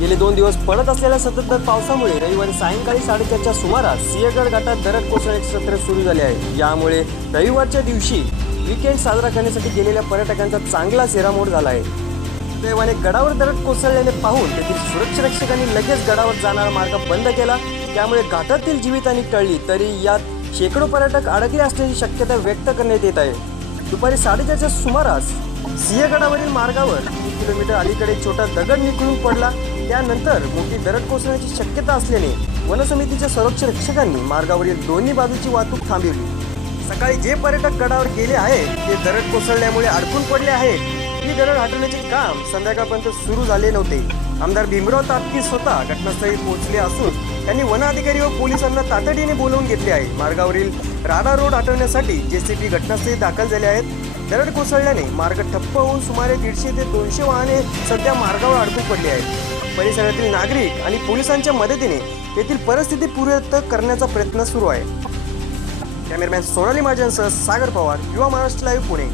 गेले दोन दिवस पडत असलेल्या सततधार पावसामुळे रविवारी सायंकाळी साडेचारच्या सुमारास सिंहगड घाटात दरड कोसळण्याचे सत्र सुरू झाले आहे. यामुळे रविवारच्या दिवशी विकेंड साजरा करण्यासाठी गेलेल्या पर्यटकांचा चांगला सेरामोड झाला आहे. देवाने गडावर दरड कोसळलेले पाहून तेथील सुरक्षारक्षकांनी लगेच गडावर जाणारा मार्ग बंद केला. त्यामुळे घाटातील जीवितहानी टळली तरी यात शेकडो पर्यटक अडकले असल्याची शक्यता व्यक्त करण्यात येत आहे. दुपारी साडेचारच्या सुमारास सिंहगडावरील मार्गावर तीन किलोमीटर अलीकडे छोटा दगड निखळून पडला. त्यानंतर मोठी दरड कोसळण्याची शक्यता असल्याने वनसमितीच्या रक्षकांनी मार्गावरील दोन्ही बाजूची वाहतूक थांबवली. सकाळी जे पर्यटक गडावर गेले आहेत ते दरड कोसळल्यामुळे अडकून पडले आहेत. ही दरड हटवण्याचे काम संध्याकाळपर्यंत सुरू झाले नव्हते. आमदार भीमराव तापकी स्वतः घटनास्थळी पोहोचले असून त्यांनी वन अधिकारी व पोलिसांना तातडीने बोलवून घेतले आहे. मार्गावरील राडा रोड हटवण्यासाठी जेसीबी घटनास्थळी दाखल झाले आहेत. दरड कोसळल्याने मार्ग ठप्प होऊन सुमारे दीडशे ते दोनशे वाहने सध्या मार्गावर अडकून पडली आहेत. परिसरातील नागरिक आणि पोलिसांच्या मदतीने येथील परिस्थिती पूर्वत करण्याचा प्रयत्न सुरू आहे. कॅमेरामॅन सोनाली महाजनसह सागर पवार युवा महाराष्ट्र लाईव्ह पुणे.